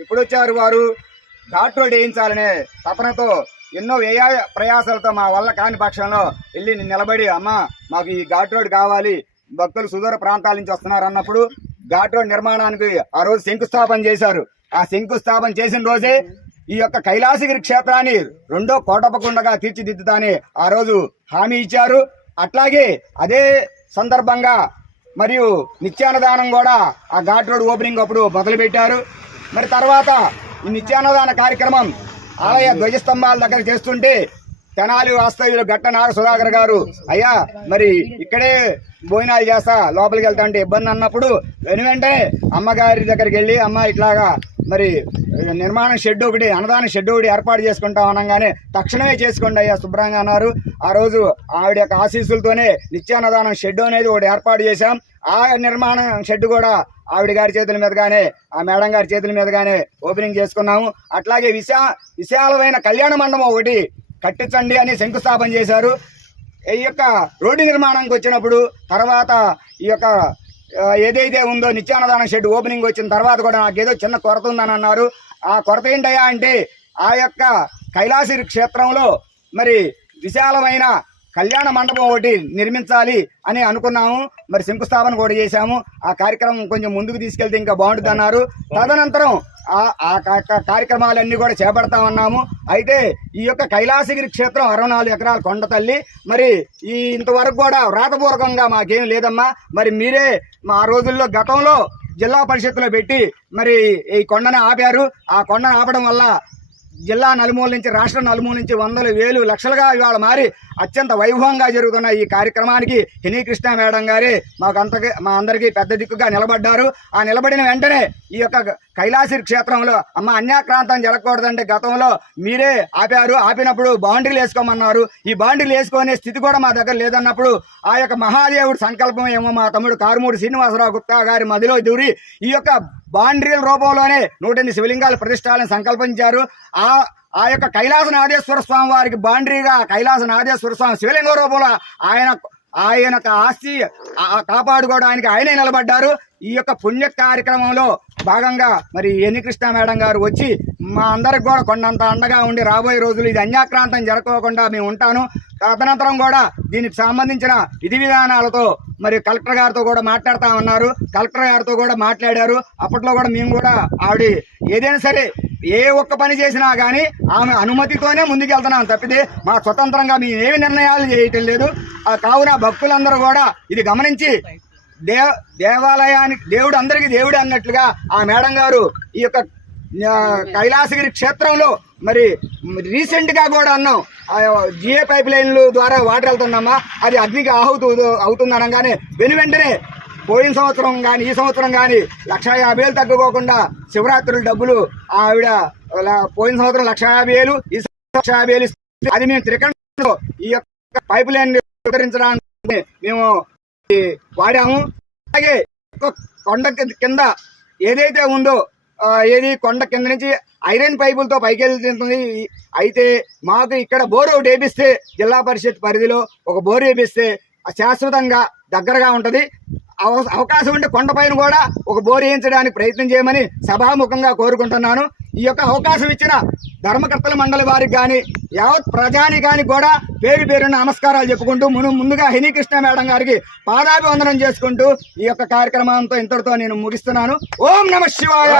ఎప్పుడొచ్చారు వారు ఘాట్ రోడ్ వేయించాలనే తపనతో ఎన్నో వ్యయ ప్రయాసాలతో మా వల్ల కాని పక్షంలో వెళ్ళి నిలబడి అమ్మ మాకు ఈ ఘాట్ రోడ్ కావాలి, భక్తులు సుదూర ప్రాంతాల నుంచి వస్తున్నారు అన్నప్పుడు ఘాట్ రోడ్ నిర్మాణానికి ఆ రోజు శంకుస్థాపన చేశారు. ఆ శంకుస్థాపన చేసిన రోజే ఈ యొక్క కైలాసగిరి క్షేత్రాన్ని రెండో కోటపకుండగా తీర్చిదిద్దుతాని ఆ రోజు హామీ ఇచ్చారు. అట్లాగే అదే సందర్భంగా మరియు నిత్యాన్నదానం కూడా ఆ ఘాట్ రోడ్ ఓపెనింగ్ అప్పుడు మొదలుపెట్టారు. మరి తర్వాత ఈ నిత్యాన్నదాన కార్యక్రమం ఆలయ ధ్వజస్తంభాల దగ్గర చేస్తుంటే తెనాలి వాస్తవ్యులు గట్ట నాగ సుధాకర్ గారు అయ్యా మరి ఇక్కడే భోజనాలు చేస్తా లోపలికి వెళ్తా అంటే ఇబ్బంది అన్నప్పుడు వెంటనే అమ్మగారి దగ్గరికి వెళ్ళి అమ్మ ఇట్లాగా మరి నిర్మాణం షెడ్ ఒకటి అన్నదాన షెడ్ ఒకటి ఏర్పాటు చేసుకుంటాం అనగానే తక్షణమే చేసుకోండి అయ్యా శుభ్రంగా అన్నారు. ఆ రోజు ఆవిడ యొక్క ఆశీస్సులతోనే నిత్యాన్నదానం షెడ్ అనేది ఒకటి ఏర్పాటు చేశాం. ఆ నిర్మాణం షెడ్ కూడా ఆవిడ గారి చేతుల మీదుగానే ఆ మేడం గారి చేతుల మీదుగానే ఓపెనింగ్ చేసుకున్నాము. అట్లాగే విశాలమైన కళ్యాణ మండపం ఒకటి కట్టించండి అని శంకుస్థాపన చేశారు. ఈ యొక్క రోడ్డు నిర్మాణానికి వచ్చినప్పుడు తర్వాత ఈ యొక్క ఏదైతే ఉందో నిత్యాన్నదానం షెడ్ ఓపెనింగ్ వచ్చిన తర్వాత కూడా నాకేదో చిన్న కొరత ఉందని అన్నారు. ఆ కొరత ఏంటయ్యా అంటే ఆ యొక్క కైలాసగిరి క్షేత్రంలో మరి విశాలమైన కళ్యాణ మండపం ఒకటి నిర్మించాలి అని అనుకున్నాము. మరి శంకుస్థాపన కూడా చేశాము. ఆ కార్యక్రమం కొంచెం ముందుకు తీసుకెళ్తే ఇంకా బాగుంటుంది అన్నారు. తదనంతరం ఆ కార్యక్రమాలన్నీ కూడా చేపడతామన్నాము. అయితే ఈ యొక్క కైలాసగిరి క్షేత్రం 64 ఎకరాల కొండ తల్లి. మరి ఇంతవరకు కూడా వ్రాతపూర్వకంగా మాకేం లేదమ్మా. మరి మీరే మా రోజుల్లో గతంలో జిల్లా పరిషత్తులో పెట్టి మరి ఈ కొండను ఆపారు. ఆ కొండను ఆపడం వల్ల జిల్లా నలుమూల నుంచి రాష్ట్రం నలుమూల నుంచి వందలు వేలు లక్షలుగా ఇవాళ మారి అత్యంత వైభవంగా జరుగుతున్న ఈ కార్యక్రమానికి హినీకృష్ణ మేడం గారే మా అందరికీ పెద్ద దిక్కుగా నిలబడ్డారు. ఆ నిలబడిన వెంటనే ఈ యొక్క కైలాసగిరి క్షేత్రంలో అమ్మ అన్యాక్రాంతం జరగకూడదంటే గతంలో మీరే ఆపారు. ఆపినప్పుడు బౌండరీలు వేసుకోమన్నారు. ఈ బౌండరీలు వేసుకునే స్థితి కూడా మా దగ్గర లేదన్నప్పుడు ఆ యొక్క మహాదేవుడి సంకల్పం ఏమో మా తమ్ముడు కారుమూడి శ్రీనివాసరావు గుప్తా గారి మదిలో దూరి ఈ యొక్క బాండ్రీల రూపంలోనే 108 శివలింగాల ప్రతిష్టాలను సంకల్పించారు. ఆ యొక్క కైలాసనాథేశ్వర స్వామి వారికి బాండ్రీగా కైలాసనాథేశ్వర స్వామి శివలింగ రూపంలో ఆయన ఆస్తి కాపాడుకోవడానికి ఆయనే నిలబడ్డారు. ఈ యొక్క పుణ్య కార్యక్రమంలో భాగంగా మరి హినీకృష్ణ మేడం గారు వచ్చి మా అందరికి కూడా కొండంత అండగా ఉండి రాబోయే రోజులు ఇది అన్యాక్రాంతం జరగకుండా మేము ఉంటాను. తదనంతరం కూడా దీనికి సంబంధించిన విధి విధానాలతో మరి కలెక్టర్ గారితో కూడా మాట్లాడుతూ ఉన్నారు. కలెక్టర్ గారితో కూడా మాట్లాడారు. అప్పట్లో కూడా మేము కూడా ఆవిడ ఏదైనా సరే ఏ ఒక్క పని చేసినా కానీ ఆమె అనుమతితోనే ముందుకెళ్తున్నాం తప్పితే మా స్వతంత్రంగా మేము ఏమి నిర్ణయాలు చేయటం లేదు. కావున భక్తులందరూ కూడా ఇది గమనించి దేవాలయానికి దేవుడు అందరికీ దేవుడు అన్నట్లుగా ఆ మేడం గారు ఈ యొక్క కైలాసగిరి క్షేత్రంలో మరి రీసెంట్ గా కూడా అన్నాం జిఏ పైప్ లైన్లు ద్వారా వాటర్ వెళ్తున్నామా అది అగ్నికి అవుతుంది అనగానే వెంటనే పోయిన సంవత్సరం కానీ ఈ సంవత్సరం కానీ 1,50,000 తగ్గుకోకుండా శివరాత్రుల డబ్బులు ఆవిడ పోయిన సంవత్సరం 1,50,000 ఈ 1,50,000 అది మేము త్రికంఠంలో ఈ యొక్క పైప్ లైన్ వితరించడానికి మేము వాడాము. అలాగే కొండ కింద ఏదైతే ఉందో కొండ కింద నుంచి ఐరన్ పైపులతో పైకి వెళ్తుంది. అయితే మాకు ఇక్కడ బోరు ఒకటి వేపిస్తే జిల్లా పరిషత్ పరిధిలో ఒక బోరు వేపిస్తే శాశ్వతంగా దగ్గరగా ఉంటది. అవకాశం ఉంటే కొండపైన కూడా ఒక బోరు వేయించడానికి ప్రయత్నం చేయమని సభాముఖంగా కోరుకుంటున్నాను. ఈ యొక్క అవకాశం ఇచ్చిన ధర్మకర్తల మండలి వారికి కానీ యావత్ ప్రజానికానికి కూడా పేరు పేరున్న నమస్కారాలు చెప్పుకుంటూ ముందుగా హినీకృష్ణ మేడం గారికి పాదాభివందనం చేసుకుంటూ ఈ యొక్క కార్యక్రమంతో ఇంతటితో నేను ముగిస్తున్నాను. ఓం నమః శివాయ.